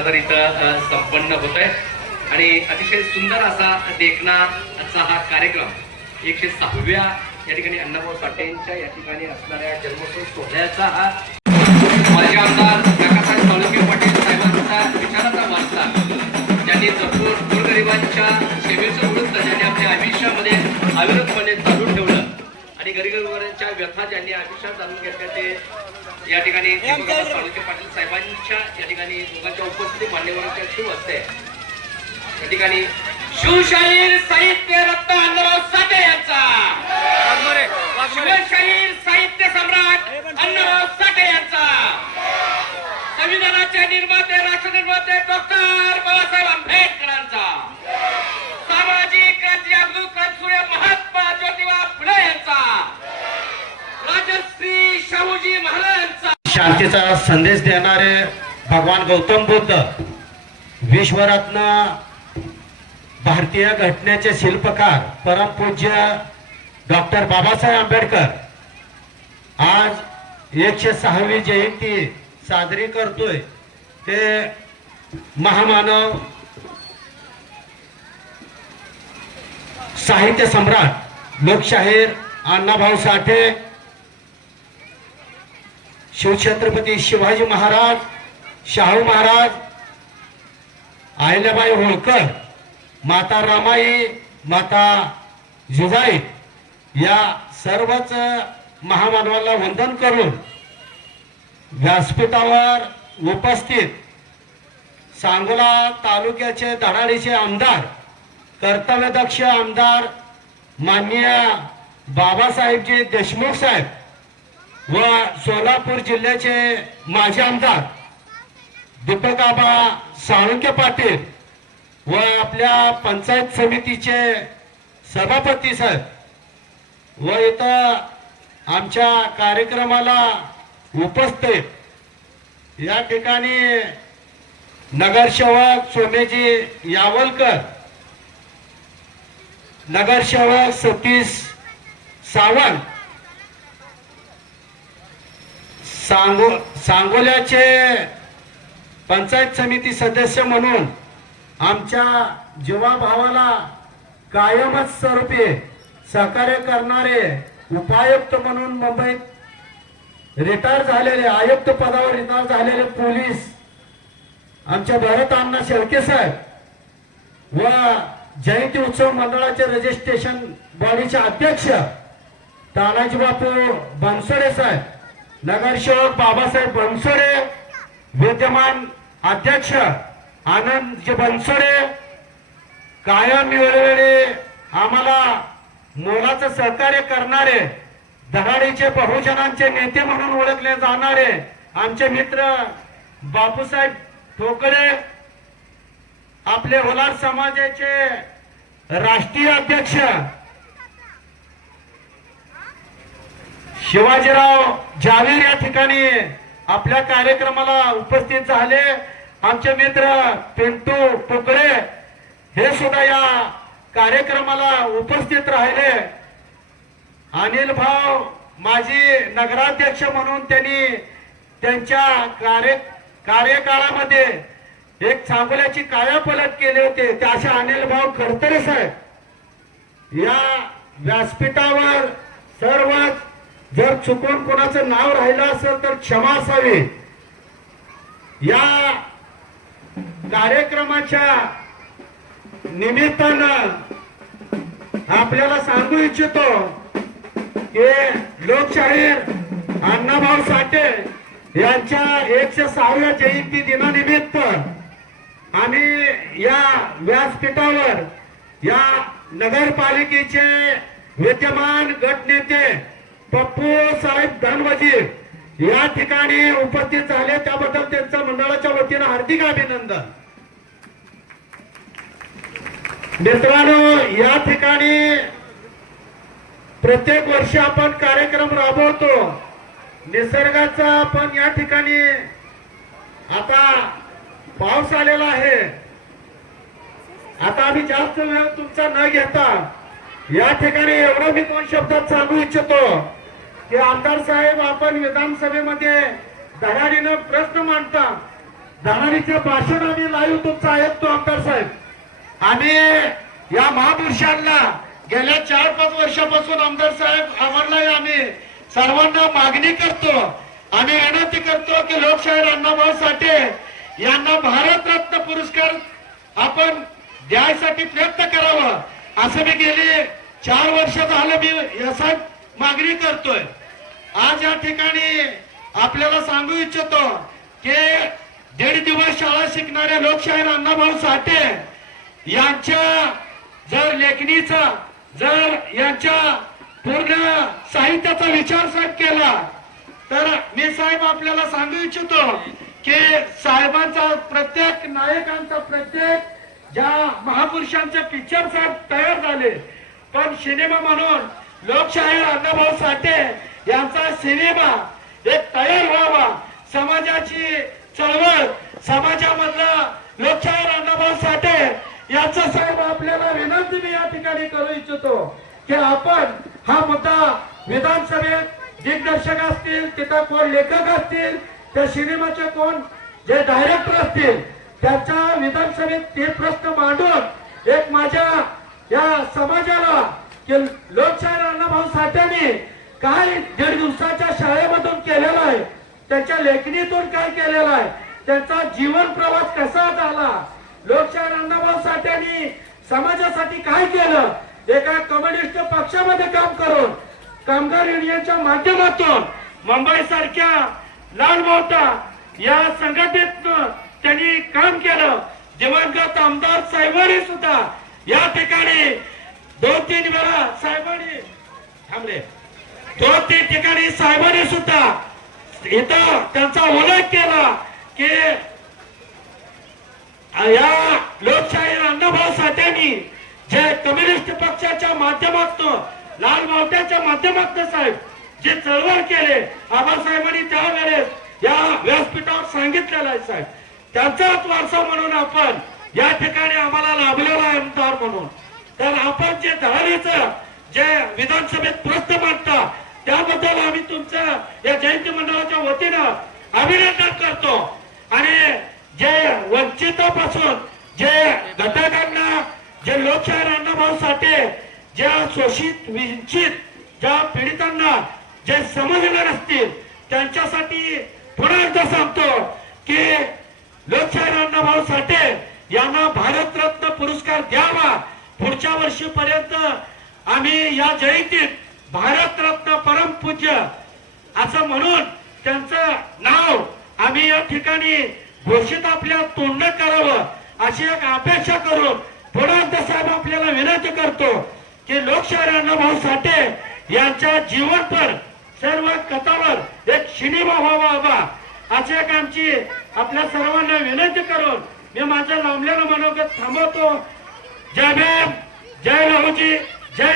खरं तर इथं संपन्न होत आहे आणि अतिशय सुंदर असा देखनाचा हा कार्यक्रम 106व्या या ठिकाणी अण्णाभाऊ साठेंच्या या ठिकाणी असणाऱ्या जन्मोत्सव सोहळ्याचा हा माजी आमदार काकासाहेब तालुके पाटील साहेबांचा विचाराचा वारसा ज्यांनी जपून गोरगरिबांच्या सेवेचं वृत्त ज्यांनी आपल्या आयुष्यामध्ये अविरतपणे चालू ठेवलं आणि गरीबगरीबांच्या व्यथा ज्यांनी आयुष्यात जाणून घेतल्या ते या ठिकाणी तालुके पाटील साहेबांच्या या ठिकाणी दोघांच्या उपस्थिती मान्यवरांच्या शुभ असते या ठिकाणी शिवशाहीर साहित्य रत्न अण्णाभाऊ साठे यांचा शिवशाहीर साहित्य सम्राट अण्णाभाऊ साठे यांचा संविधानाचे निर्माते राष्ट्र निर्माते डॉक्टर बाबासाहेब आंबेडकरांचा सामाजिक क्रांती अब्दुल सूर्य महात्मा ज्योतिबा फुले यांचा राजश्री शाहूजी महाराजांचा शांतीचा संदेश देणारे भगवान गौतम बुद्ध विश्वरत्न भारतीय घटनेचे शिल्पकार परमपूज्य डॉक्टर बाबासाहेब आंबेडकर आज 106वी जयंती साजरी करतोय ते महामानव साहित्य सम्राट लोकशाहीर अण्णाभाऊ साठे शिवछत्रपती शिवाजी महाराज शाहू महाराज अहिल्याबाई होळकर माता रमाई माता जिजाई या सर्वच महामानवाला वंदन करून व्यासपीठावर उपस्थित सांगोला तालुक्याचे धडाडीचे आमदार कर्तव्यदक्ष आमदार माननीय बाबासाहेबजी देशमुख साहेब व सोलापूर जिल्ह्याचे माजी आमदार दीपकाबा साळुंके पाटील व आपल्या पंचायत समितीचे सभापती साहेब व इथं आमच्या कार्यक्रमाला उपस्थित या ठिकाणी नगरसेवक सोमेजी यावलकर नगरसेवक सतीश सावंत सांगोल्याचे पंचायत समिती सदस्य म्हणून आमच्या जीवाभावाला कायमच स्वरूपी सहकार्य करणारे उपायुक्त म्हणून मुंबईत रिटायर झालेले आयुक्त पदावर रिटायर झालेले पोलीस आमच्या भरत अण्णा शेळके साहेब व जयंती उत्सव मंडळाचे रजिस्ट्रेशन बॉडीचे अध्यक्ष तानाजी बापू बनसोडे साहेब नगरसेवक बाबासाहेब बनसोडे विद्यमान अध्यक्ष आनंदजी बनसोडे कायम वेळोवेळी आम्हाला मोलाचं सहकार्य करणारे धडाडीचे बहुजनांचे नेते म्हणून ओळखले जाणारे आमचे मित्र बापूसाहेब ठोकरे आपले होलार समाजाचे राष्ट्रीय अध्यक्ष शिवाजीराव जावीर या ठिकाणी आपल्या कार्यक्रमाला उपस्थित झाले आमचे मित्र पिंटू टोकरे हे सुद्धा या कार्यक्रमाला उपस्थित राहिले अनिल भाऊ माजी नगराध्यक्ष म्हणून त्यांनी त्यांच्या कार्यकाळामध्ये एक सांगोल्याची कायापलट केले होते ते असे अनिल भाऊ खडतरे साहेब या व्यासपीठावर सर्वच जर चुकून कोणाचं नाव राहिलं असेल तर क्षमा असावी या कार्यक्रमाच्या निमित्तानं आपल्याला सांगू इच्छितो की लोकशाहीर अण्णाभाऊ साठे यांच्या 106व्या जयंती दिनानिमित्त आम्ही या व्यासपीठावर या नगरपालिकेचे विद्यमान गटनेते पप्पू साहेब धनवजीर या ठिकाणी उपस्थित झाले त्याबद्दल त्यांच्या मंडळाच्या वतीनं हार्दिक अभिनंदन मित्रांनो या ठिकाणी प्रत्येक वर्षी आपण कार्यक्रम राबवतो निसर्गाचा आपण या ठिकाणी आता पाऊस आलेला आहे आता आम्ही जास्त वेळ तुमचा न घेता या ठिकाणी एवढं मी 2 शब्दात सांगू इच्छितो की आमदार साहेब आपण विधानसभेमध्ये धडाडीनं प्रश्न मांडता धनानीचे भाषण आम्ही लाईव्ह तुमचं ऐकतो आमदार साहेब। आम्ही या महापुरुषांना गेल्या 4-5 वर्षापासून आमदार साहेब आवडलाय। आम्ही सर्वांना मागणी करतो, आम्ही विनंती करतो की लोकशाहीर अण्णाभाऊ साठे यांना भारतरत्न पुरस्कार आपण द्यायसाठी प्रयत्न करावा, असं मी गेली 4 वर्ष झालं मी यासाठी मागणी करतोय। आज या ठिकाणी आपल्याला सांगू इच्छितो की 1.5 दिवस शाळा शिकणाऱ्या लोकशाहीर अण्णाभाऊ साठे यांच्या जर लेखणीचा, जर यांच्या पूर्ण साहित्याचा विचार साहेब केला तर मी साहेब आपल्याला सांगू इच्छितो की साहेबांचा प्रत्येक नायकांचा, प्रत्येक ज्या महापुरुषांचे पिक्चर साहेब तयार झाले, पण सिनेमा म्हणून लोकशाहीर अण्णाभाऊ साठे यांचा सिनेमा एक तयार व्हावा। समाजाची चळवळ, समाजामधला लोकशाहीर अण्णाभाऊ साठे यांचा साहेब आपल्याला विनंती मी या ठिकाणी करू इच्छितो की आपण हा मुद्दा विधानसभेत दिग्दर्शक असतील, तिथं कोण लेखक असतील, त्या सिनेमाचे कोण जे डायरेक्टर असतील, त्यांच्या विधानसभेत ते प्रश्न मांडून एक माझ्या या समाजाला की लोकशाहीर अण्णाभाऊ साठेंनी काय 1.5 दिवसाच्या शाळेमधून केलेलं आहे, त्यांच्या लेखणीतून काय केलेलं आहे, त्यांचा जीवन प्रवास कसा झाला, लोकशाहीर अण्णाभाऊ साठेंनी समाजासाठी काय केलं, एका कम्युनिस्ट पक्षामध्ये काम करून कामगार युनियनच्या माध्यमातून मुंबई सारख्या लाल मोहता या संघटनेतून त्यांनी काम केलं। दिवंगत आमदार साहेबांनी सुद्धा या ठिकाणी 2-3 वेळा साहेबांनी थांबले, 2-3 ठिकाणी साहेबांनी सुद्धा इथं त्यांचा उल्लेख केला की या लोकशाहीर अण्णाभाऊ साठेंनी जे कम्युनिस्ट पक्षाच्या माध्यमातून, लाल मोहत्याच्या माध्यमातून साहेब जे चळवळ केले, आबासाहेबांनी त्यावेळेस या व्यासपीठावर सांगितलेलं आहे साहेब, त्यांचाच वारसा म्हणून आपण या ठिकाणी आम्हाला लाभलेला आहे आमदार म्हणून। तर आपण जे धडाडीचं जे विधानसभेत प्रश्न मांडता त्याबद्दल आम्ही तुमचं या जयंती मंडळाच्या वतीनं अभिनंदन करतो। आणि जे वंचितापासून जे घटकांना, जे लोकशाहीर अण्णाभाऊ साठे ज्या शोषित वंचित ज्या पीडितांना जे समजले नसतील त्यांच्यासाठी पुन्हा एकदा सांगतो की लोकशाहीर अण्णाभाऊ साठे यांना भारतरत्न पुरस्कार द्यावा। पुढच्या वर्षीपर्यंत आम्ही या जयंतीत भारतरत्न परमपूज्य असं म्हणून त्यांचं नाव आम्ही या ठिकाणी घोषित आपल्या तोंडात करावं अशी एक अपेक्षा करून पुन्हा एकदा साहेब आपल्याला विनंती करतो की लोकशाहीर अण्णाभाऊ साठे यांच्या जीवनपर सर्व कथावर एक सिनेमा व्हावा हवा अशी एक आमची आपल्या सर्वांना विनंती करून मी माझं लांबलेलं मनोगत थांबवतो। जय भीम, जय लहुजी, जय